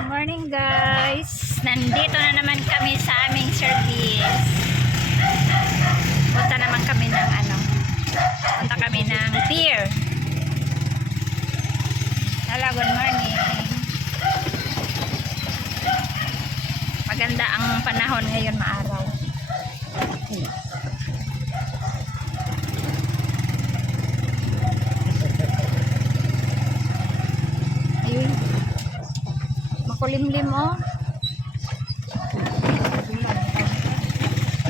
Morning guys, nandito na naman kami sa aming service. Punta naman kami ng punta kami ng pier. Hello, good morning. Maganda ang panahon ngayon, maaraw. Ayun, makulimlim oh.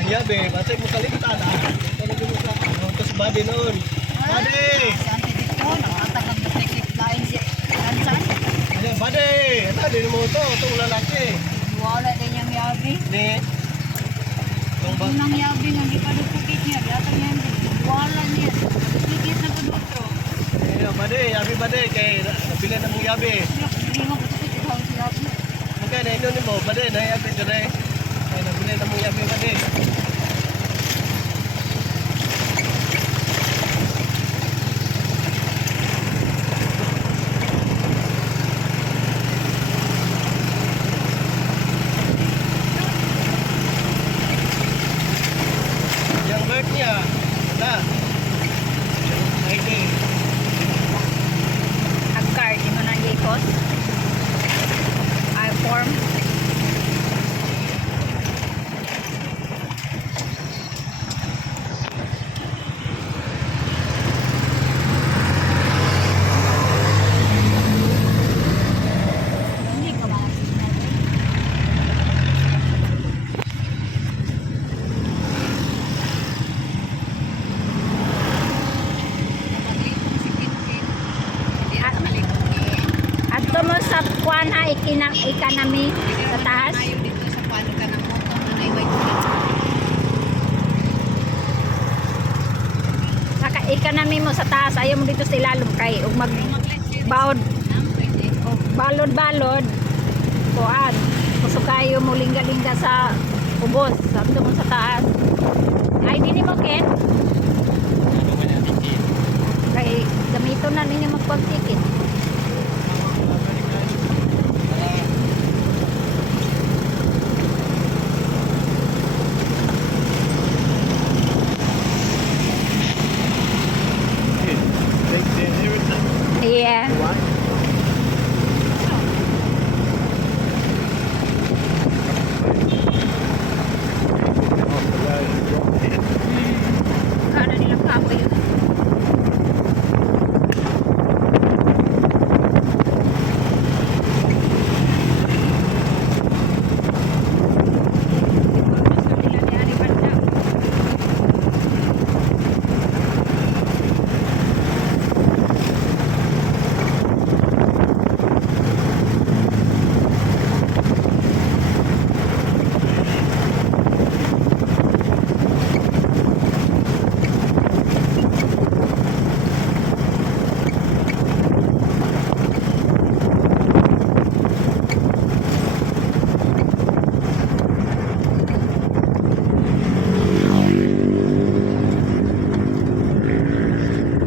Iya be, batay mo kalimtan ah. Pero mo sa tas body noon. Body. Santi dito, nakatag ang technique line siya. Kansan? Iya body. Ano din mo to lalaki. Wala din yung yabi. Ni. Kung nang yabi nga di pa dupukit niya, datang yan. Wala niya. Dupukit na po dutro. Iya body, yabi body kay nabili na mong yabi. Hindi mo dupukit ikaw si yabi. Magkano ino ni mo body na yabi dire. Kay nabili na mong yabi body. Yang bird niya. Na. Ay, Agcard, di mo nang ikot. I-form. Hindi ka ba nagsisinal? Nagaglikong si Kit-Kit. Hindi ata malikong niya. Adto mo sa kuan ha, economy sa taas. Ayaw dito sa pano ka ng moto na naiway ko dito. Saka economy mo sa taas, ayaw mo dito sa ilalom kay ug magbaod Pwede. o balod-balod. Kuan, kusog kayo mo lingga-lingga sa ubos, adto mo sa taas. Ay dini mo ken. Kay gamito na ninyo magpag-ticket. Yeah. Ano nilang kapoy yun?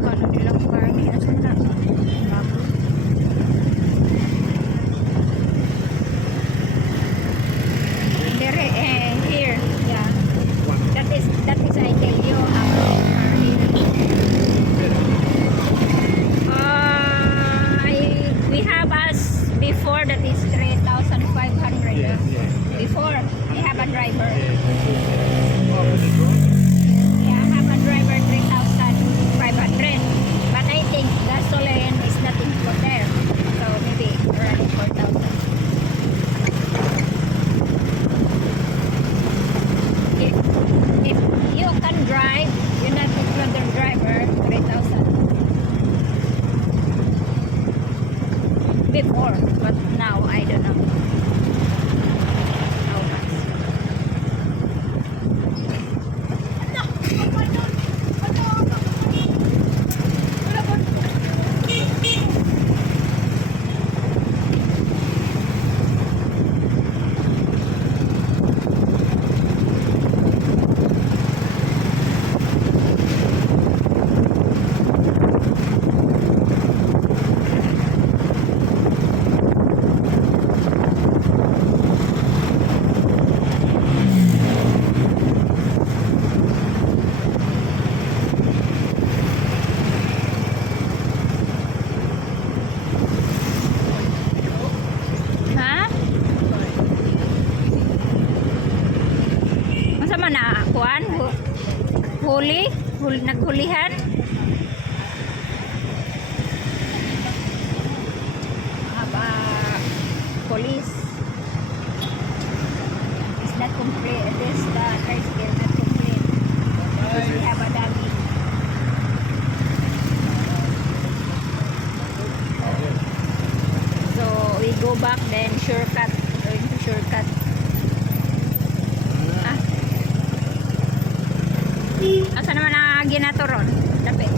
Ano nilang karni? Asan na? Bago. There, here. Yeah. That is I tell you we have as before that is 3,500. Before we have a driver. Yeah, I have a driver 3,500. But I think gasoline is not included there. So maybe around 4,000. If you can drive, you not include the driver 3,000. Before, but now I don't know. How much? naghulihan. Aba, police. It's not complete. It is the tricycle not complete. Because we have a dummy. So we go back then shortcut. Going to shortcut. Ah. Asa naman ang ginato ron? Dapat.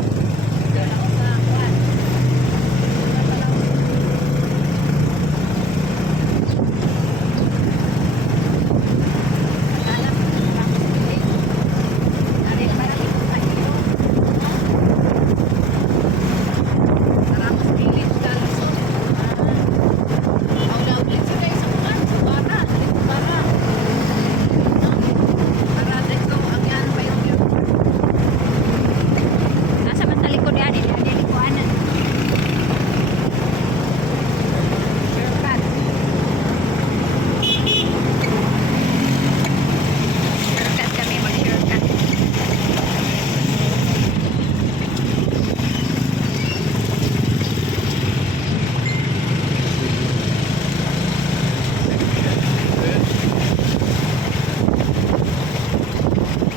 Nasa man talikod yan, hindi likuanan. Shortcut. Shortcut kami, mag-shortcut.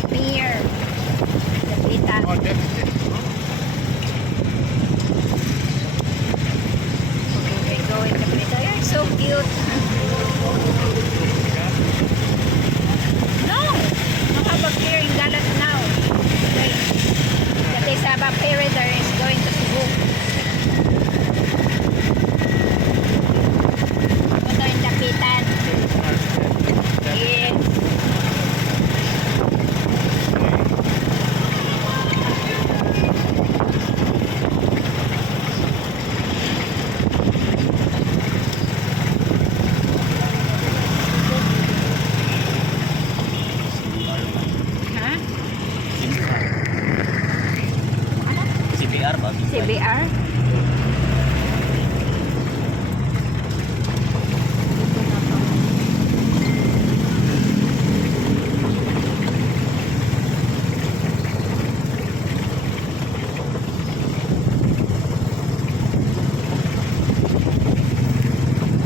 Pier. Lapitan. Oh, definitely. Okay, going to play. You're so cute. No! Makapag-clear in Galat now. Okay. Kasi Sabah Perimeter is going to Cebu. Ito yung Lapitan. Yes. Ha? CBR ba? CBR?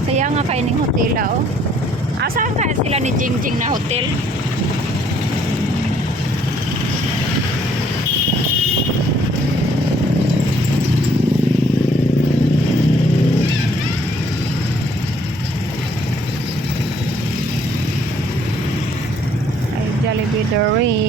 Kaya nga kayo ng hotel, oh. Asahan kaya sila ni Jingjing na hotel? Ay, Jollibee Dory.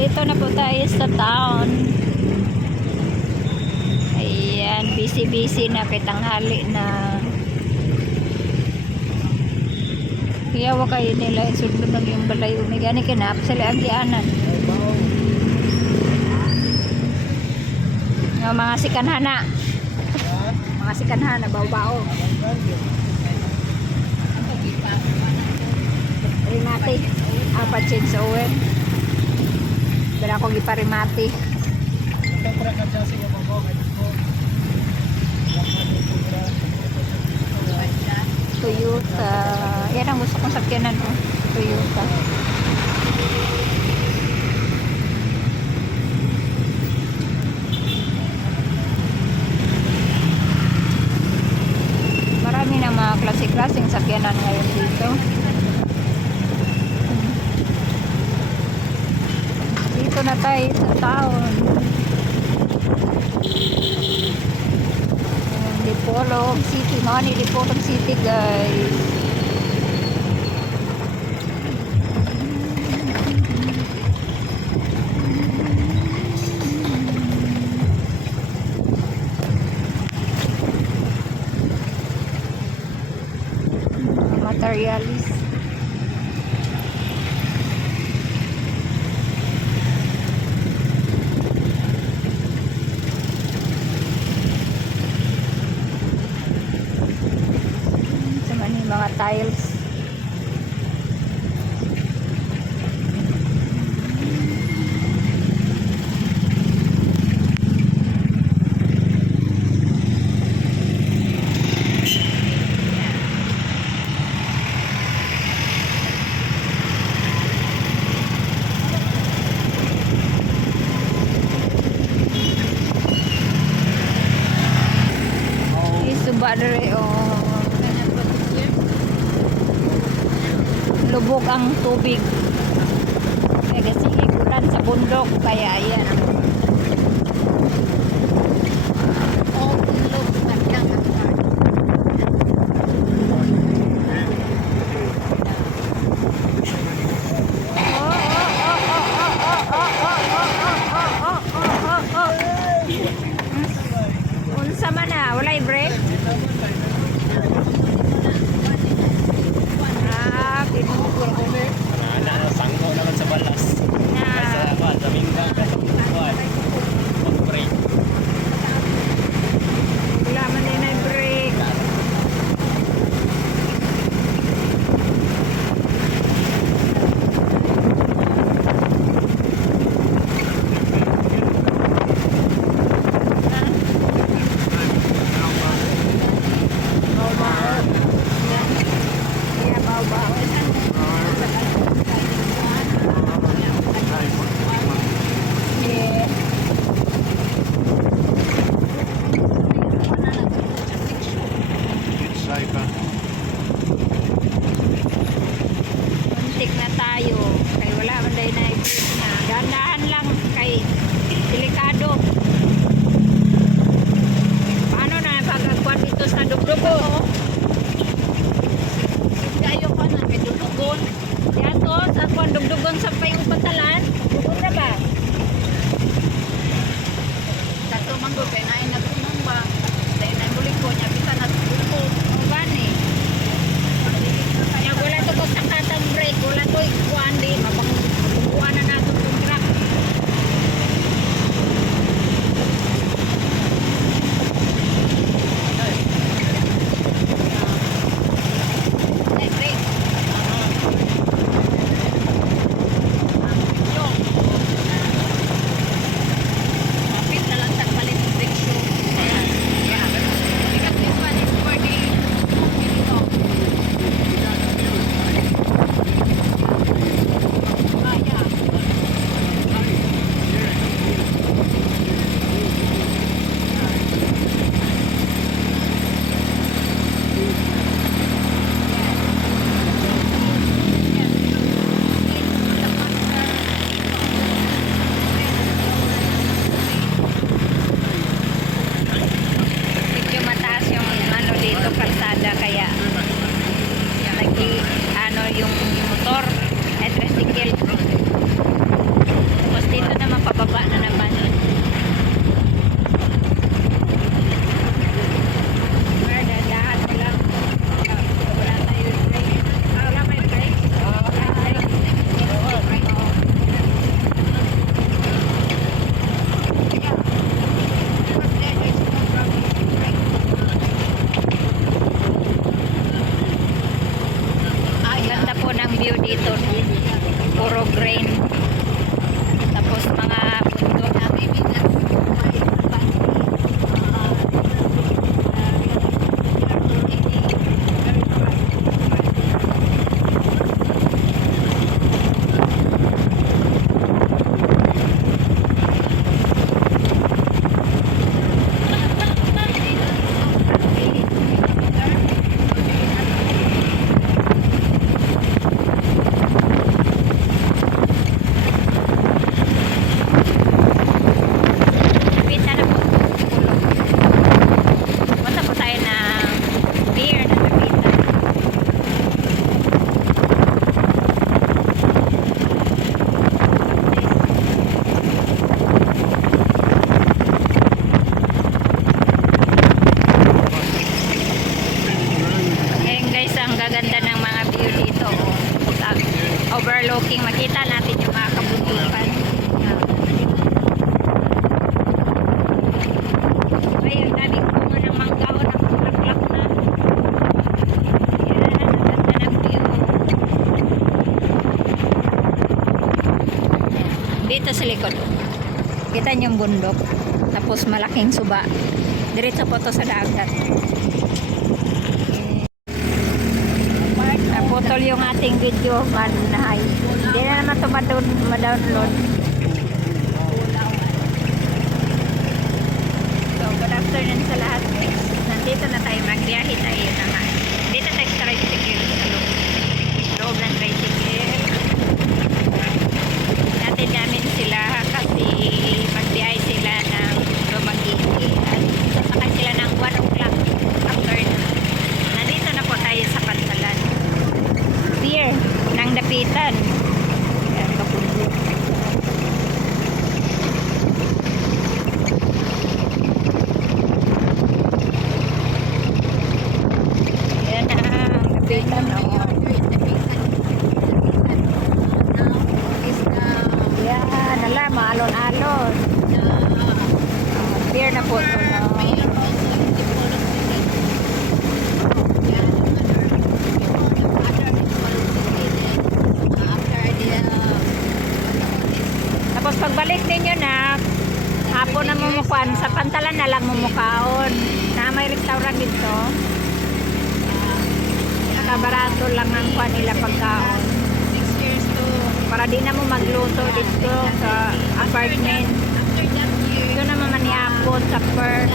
Dito na po tayo sa town. Ayan, busy-busy na kitanghali na. Kaya wa kayo nila sundon ng yung balay umigani kinap sila ang gianan. Yung mga sikanhana. Mga sikanhana bao-bao. Rimati. Apa change over. Pero ako giparimati. Toyota. Yan ang gusto kong sakyanan. Oh. Toyota. sasakyanan ngayon dito. Dito na tayo sa town. Dipolog City. Mga ni Dipolog City, guys. Materialis. Sama ni mga tiles. Isuba dere lubog ang tubig. Kaya kasi igulan sa bundok kaya ayan. Unsa man na, walay break. Pinugol ko. Sangko naman sa balas. Sa minggang mag-break. Wala man din ay break. Muntik na tayo. Kaya wala man din na na. Dahan-dahan lang kay delikado. Paano na pagkakuan dito sa dugdugo? Kayo pa na may dugdugon. Yato sa kuan dugdugon sa payong patalan. Dugdugon na ba? Sa tumanggo kay naay nagtunong ba? Dahil na muli ko niya kita na tuko. O gani? Kaya wala to ko sa katang break. Wala to ikuan di. Mapakukuan na nato itong truck. Break. Kapit na lang sa palit ng brake shoe. Yeah. Because this one is for the Medyo mataas yung ano dito kalsada kaya lagi ano yung motor at tricycle. Tapos dito naman pababa na naman. Dahan mo lang. Wala tayo break. Wala may break. Ganda po ng view dito. Puro green. Tapos mga bundok. overlooking, makita natin yung mga kabundukan. Ayun, daming bunga ng mangga o ng bulaklak na. Yan, ang ganda ng view. Dito sa likod. Kita niyo yung bundok. Tapos malaking suba. Diretso po to sa dagat. Naputol yung ating video. Manahay. Hindi na naman ito ma-download. So, good afternoon sa lahat guys. Nandito na tayo. Magbiyahe tayo na nga. Dito tayo sa tricycle. Sa loob ng tricycle. Natin namin sila kasi magbiyahe sila ng Dumaguete at sasakay sila ng 1 o'clock afternoon. Nandito na po tayo sa Pantalan. Pier ng Dapitan. Ayan, kapundo. Ayan na ang Dapitan. Yan, alam, maalon-alon. Pier na po ito. Tapos pagbalik ninyo na, hapon na mumukuan, sa Pantalan na lang mumukaon. Na may restaurant dito. Nakabarato lang ang kuan nila pagkaon. Para di na mo magluto dito sa apartment. Ito naman maniapon sa per.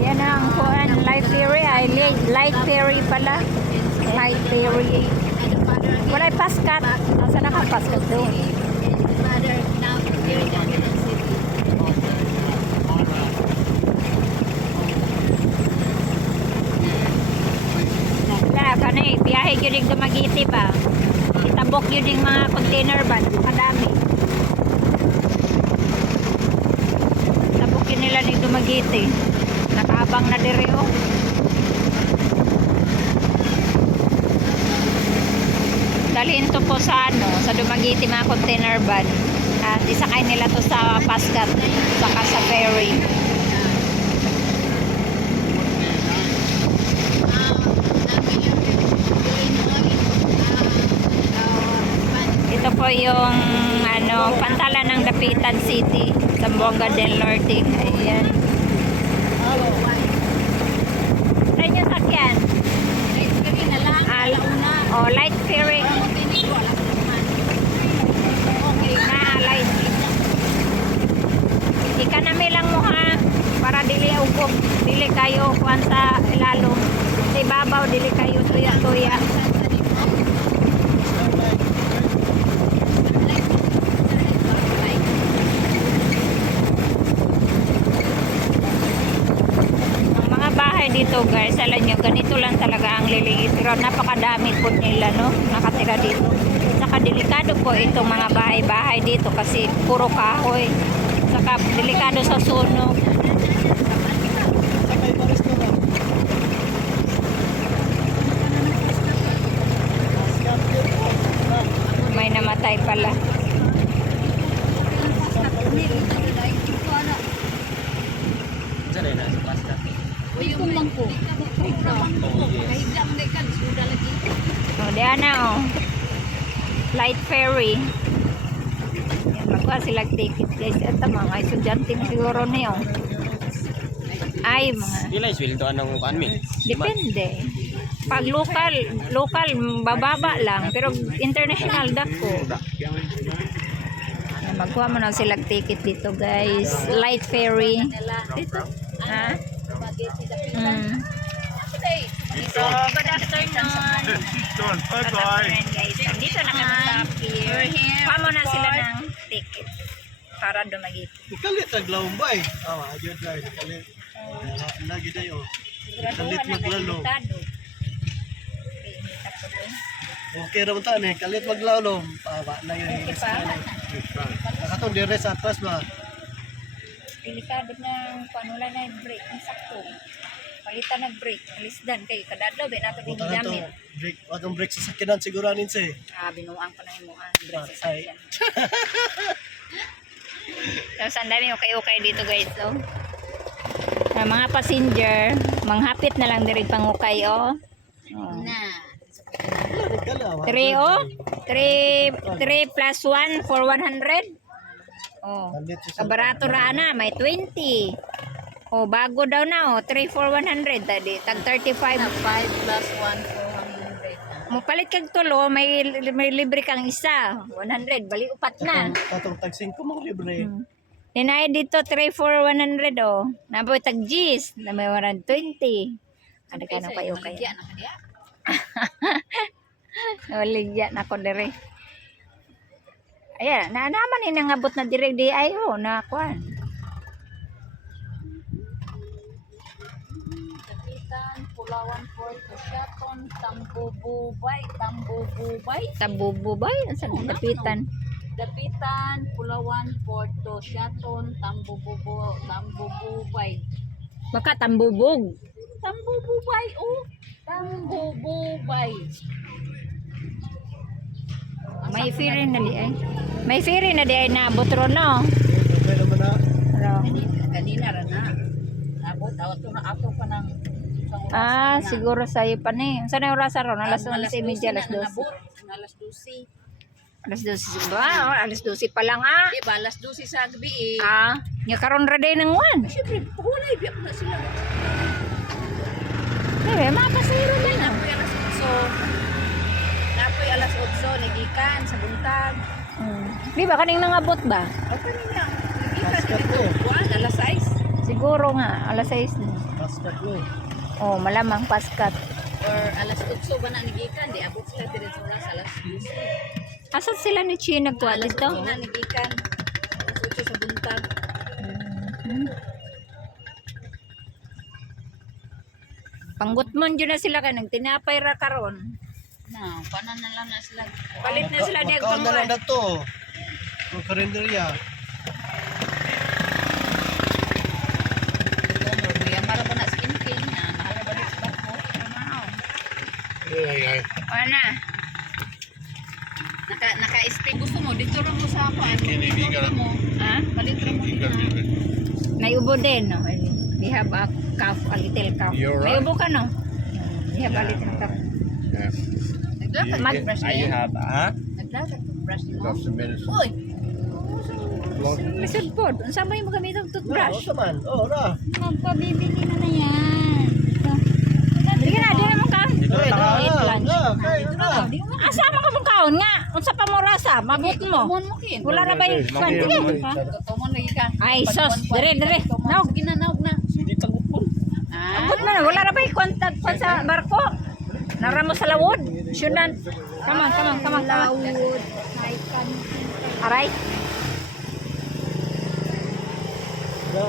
Yan ang kuan, light ferry. Ay, light ferry pala. Light ferry. Wala'y paskat. Nasa nakapaskat doon. Wala ka na eh. Biyahe yun yung Dumaguete ba? Itabok yun yung mga container van. Kadami. Itabok yun nila ng Dumaguete. Nakaabang na direo. Dalhin to po sa sa Dumaguete mga container van. At isakay nila to sa Pascat saka sa ferry. Ito po yung Pantalan ng Dapitan City, Zamboanga del Norte. Ayan. Saan yung sakyan? Light ferry. Light. Ikanami lang mo ha. Para dili ugok. Dili kayo kuan sa ilalong. Sa ibabaw, dili kayo tuya-tuya. Dito guys, alam nyo, ganito lang talaga ang liliit, pero napakadami po nila, no, nakatira dito. Saka delikado po itong mga bahay-bahay dito kasi puro kahoy, saka delikado sa sunog. May namatay pala. Diyan na light ferry. Yan, magkuha sila ticket guys. Ito mga estudyante siguro niyo. Ay mga. Ilay sweldo anong kanmin? Depende. Pag local bababa lang, pero international dako. Magkuha mo na sila ticket dito guys. Light ferry. Dito. Ha? So, good afternoon. Bye-bye. Guys, dito na kami sa pier. Kuha mo na sila ng ticket para Dumaguete. Kalit ang bay. Ayun guys, kalit. Lagi dayo. Kalit maglalo. Okay, tapos Okay raman ta ni kalit maglawlom. Pawa na yun. Okay pa. Nakatong dire sa atras ba? Delikado ng panula na yung brake. Ang sakto. Palitan ng brake. Alisdan kay kadadlaw ba nato din Puta na to. gamit. Break, atong break sa sakinan siguranin siya. Binuang ko na yung mga brake sa Ay. sakyan. Tapos ang dami okay dito guys. So, mga passenger, manghapit na lang direct pangukay oh. Na. 3 oh. 3 plus 1 for 100. Oh. Kabarato ra na, may 20. Oh, bago daw na oh, 3 for 100 tadi, tag 35. 5 plus 1, 400. Mo palit kag tulo, may libre kang isa. 100, bali upat na. Atong tag 5 mo libre. Dinay dito 3 for 100 oh. Naboy tag G's, na may 120. Ada ka na kayo kayo. Kaya na kaya. Oligya na ko dire. Ayan, naman ni nangabot na dire di ay oh, na kuan. Kapitan, Pulawan Port, Kusyaton, Tambububay, Tambububay. Tabububay sa dapitan. Dapitan, Pulawan, Porto, Shaton, Tambububay. Baka tambubog. Tambububay, oh. Tambububay. May ferry na di ay. May ferry na di ay na botro no. Okay naman na. Pero, Kanina ra na. Abot, awat na ato pa ng isang oras na. siguro sa'yo pa ni. Saan na oras ron? Alas 11:30, alas 12. Alas 12. Alas 12 ba? Oh, alas 12 pa lang ah. Di ba, alas 12 sa gabi eh. Nya karon ra day ng 1. Siyempre, hulay, biyak na sila. Debe, mapasiro din ah. Napoy alas 8. Napoy alas 8, nagikan sa buntag. Di ba kaning nangabot ba? O kanina, nagikan Basket dito. mo. Buwan, alas 6. Siguro nga alas 6 na. Paskat mo. Oh, malamang paskat. Or alas 8 ba na nagikan, di abot sila din sa oras, alas 12. Asan sila ni Chi nagkuha Alas dito? 8 na nagikan. Alas 8 sa buntag. Panggutmon dyan na sila ka nagtinapay ra karon. Na, paano na lang na sila. Palit na sila di Magkaon na lang pangwa. na to. Ang karinderya. Kaya para po na skin na nahala ba sa barko. Wala na. Naka-stay gusto mo dito ra mo sa ako. Dito mo. Ha? Palit ra mo dito. Naiubo din. No? We have a calf, a little calf. You're May right. ubo ka no? We have a little calf. Yeah. Naglagat Mag- brush You niya. have, huh? Naglagat brush You mo. got some medicine. Uy! Lisod po. Saan ba yung magamit ang Brush. toothbrush? Man. Oh, ra. Magpabibili na yan. Sige na, di naman ka. Ay, Eat na. lunch. Na, kay na. Asama ka mong kaon nga. Unsa pa mo rasa? Mabot mo. Tumon mo kin. Wala na ba yung kwan? Sige. Ha? Tumon lagi ka. Ay, sos. Dire, dire. Naog. Sige na, naog na. Hindi tagot mo. Ah. Abot na. Wala na ba yung contact pa sa barko? Nara mo sa lawod. Syunan. Come on, come on, come on. Lawod. Aray. Na.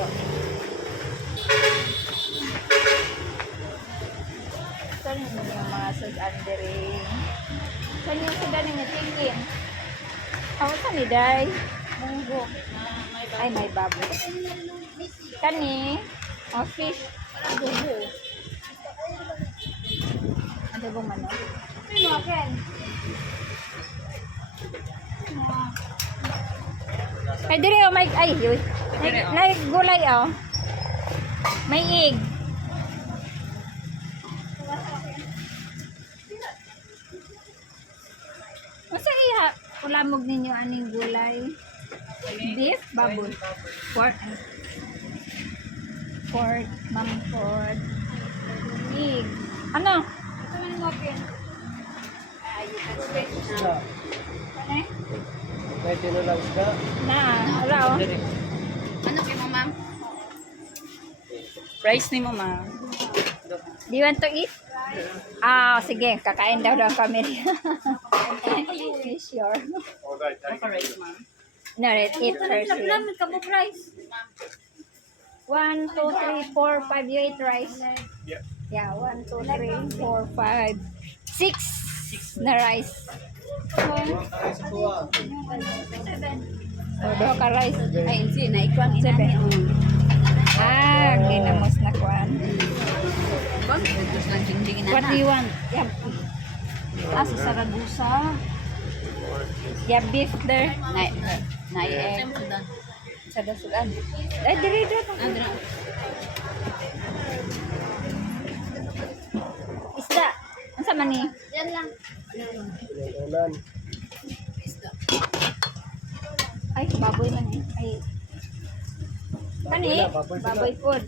Saan yung mga sud-andering? Saan yung sudan ng tingin? Ako saan ni Day? Munggo. Ay, may baboy. Kani? O, fish. Adobo. Adobong manok. Ano, Ken? Ay, dire oh, may, ay, yun. May gulay oh. May egg. Masa iha, ulamog ninyo aning gulay? Beef, baboy. Pork. Pork, mangkod. Egg. Ano? Ito man mo, Ken. Na. Ano eh? May tinulang isda. Na, wala oh. Ano kay mo, ma'am? Price ni mo, ma. Do you want to eat? Ah, sige, kakain daw ng family. Sure. Price, ma'am. No, let's eat first. Kamo rice. 1, 2, 3, 4, 5. You eat rice? Yeah. Yeah, 1, 2, 3, 4, 5, 6. na rice. Ay, sa tuwa. O, duha ka rice. Ay, si na ikuan ina Sabi. ni. Ah, ginamos na kuan. Bang, terus lang dingding na. What do you want? Yeah, Ah, sa Saragusa. yeah beef there. Na egg. Sa dasulan. Ay, diri diri. Andra. Isda. Unsa man ni? Yan lang. Ulan. Ay, baboy man eh. Ay. Kani? Baboy food.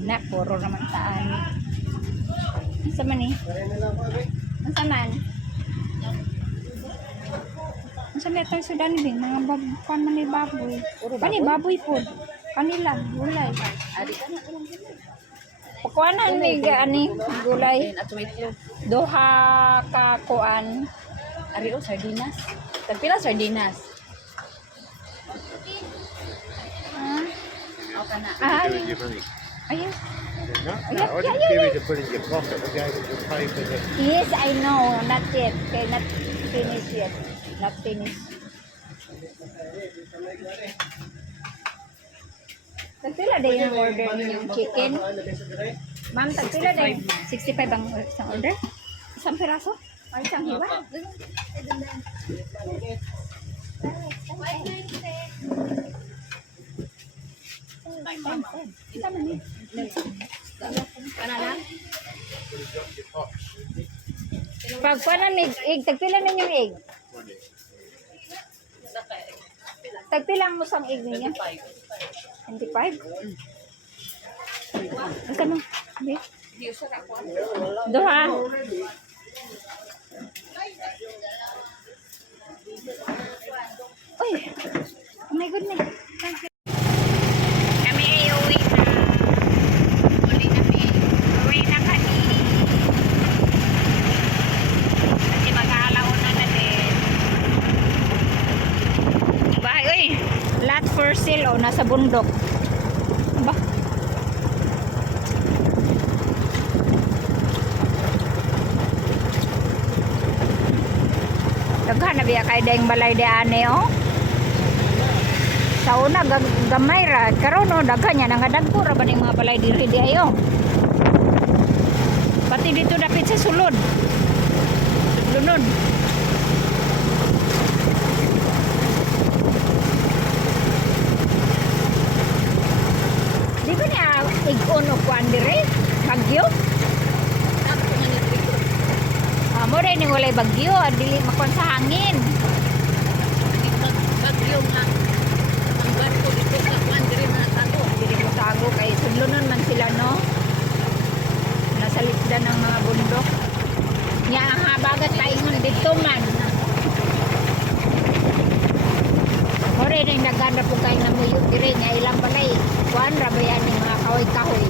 Na, puro naman taan. Unsa man ni? Kaya na lang kami. Unsa man? Unsa man tayo sudan ni mga pan man ni baboy. Kani baboy food. Kanila gulay. Ari ka na lang. Pakuanan ni ani gulay. At wait lang. Duha ka kuan. Ari o sardinas. Tagpila sardinas. Ah, Okay na. ay. Do it in your money. Ayun. No, Yeah, I yeah, didn't yeah, give yeah. you to put in your pocket. I gave it to pay for the. Yes, I know. Not yet. Okay, not finished yet. Not finished. Tagpila din yung order ninyong chicken. Ma'am, tagpila din. 65 ang isang order? Isang piraso? O isang hiwa? Isa man eh. Pag pa na egg, tagpila ninyong egg? Tagpila mo sang egg ninyo? 25? Ito mo. Hindi. Duha. Uy. Oh my goodness. Kami ay uwi na. Uwi na kami. Kasi mag-aalauna na din. Bahay, uy. Lot for sale, oh. Nasa bundok. Ba? Daghan na biya kay daing balay de ane, oh. Sa una gamay ra karon no daghan nya nga dagko ra ba ning mga balay diri di ayo. Pati dito dapit sa sulod. Lunod. Di ba niya ig-on o kuan diri? Bagyo? Mo rin yung walay bagyo, dili makuan sa hangin. Bagyo nga. Ang barko dito sa kwan diri na tago. Dili mo tago kay sudlonon man sila no. Nasa likdan ng mga bundok. Nya ang habagat paingon dito man. Mo rin yung naganda po kayo na muyog diri nga ilang balay. Kuan ra ba yan yung mga kahoy-kahoy.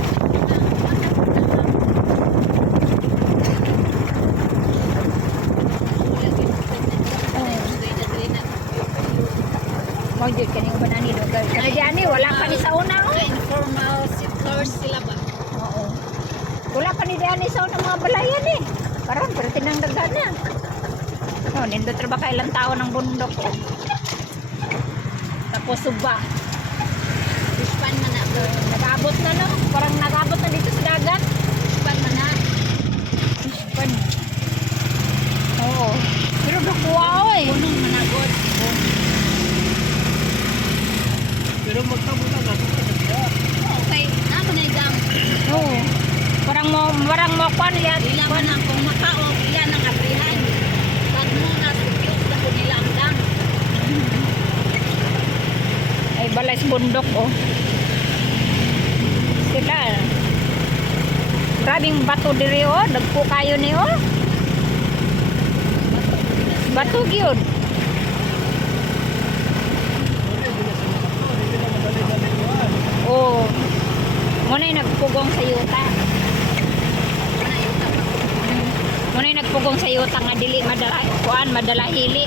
Mo jud kani ko banani do kay. Kani diani wala pa ni sa una oh. Informal settlers sila ba? Oo. Wala pa ni diani sa una mga balayan eh. Karon pero tinang daghan na. Oh, nindot ra ba kay ilang taon ng bundok oh. Tapos suba. Ispan man na. Nag-abot na no. Parang nag-abot na dito sa dagat. Ispan man na. Pan. Oo. Pero nakuha oy. Punong managod. Pero magkabulan na. Okay. Naman na jam. Oo. Parang mo kwan yan. Ila man ang kung makao ila nang abrihan. Pag muna secure sa kanilang dam. Ay balay sa bundok oh. Sila. Grabing bato diri oh, dagko kayo ni oh. Bato gyud. Oh. Muna yung nagpugong sa yuta. Muna yung nagpugong sa yuta nga dili madala kuan madala hili.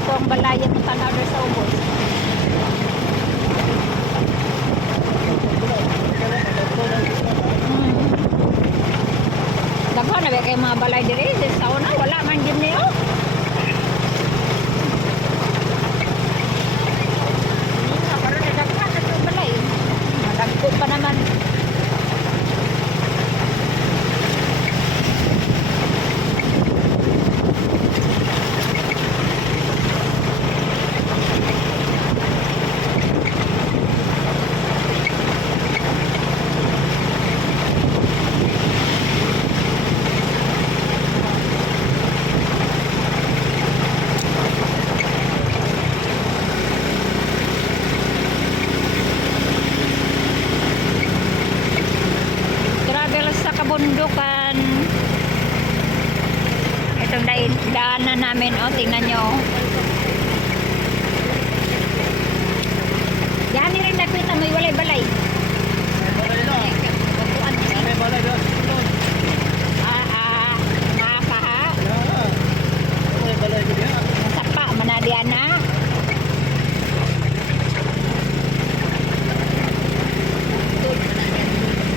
itong balaya mo tanaw doon sa ubos. Daghan na ba kay mga balay diri sa una wala man gyud niyo. Hindi karon na daghan na itong balay. Madagko pa naman. Travel sa kabundukan. Itong daanan namin, oh, tingnan nyo. Yan rin nakita mo, walay balay. May balay doon. Makaha. May balay ko diyan. Sapa, manadian na.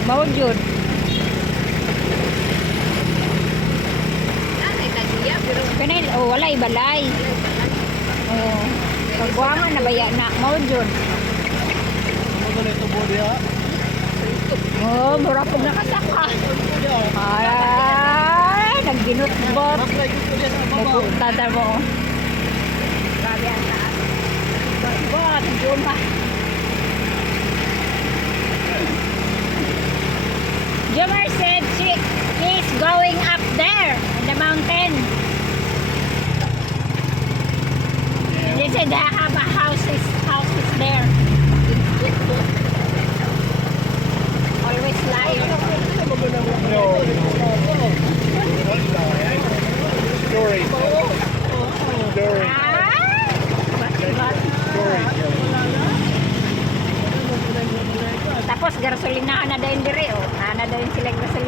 Mawjud. Kanil, oh, walay balay. Oh, pagbuangan na baya na, mawjud. Ano balay ito po diyan? Oh, mura pong nakasaka. Ay, nagginutbot. Maklay ko diyan sa babaw. Mupunta na mo. Grabe ang taas. Bot, Juma. Jumar said he's going up there in the mountain. And they said they have a house is there. Always lying. No. Story. Story. Tapos gasolinahan na dayon dire oh. Na dayon sila gasolina.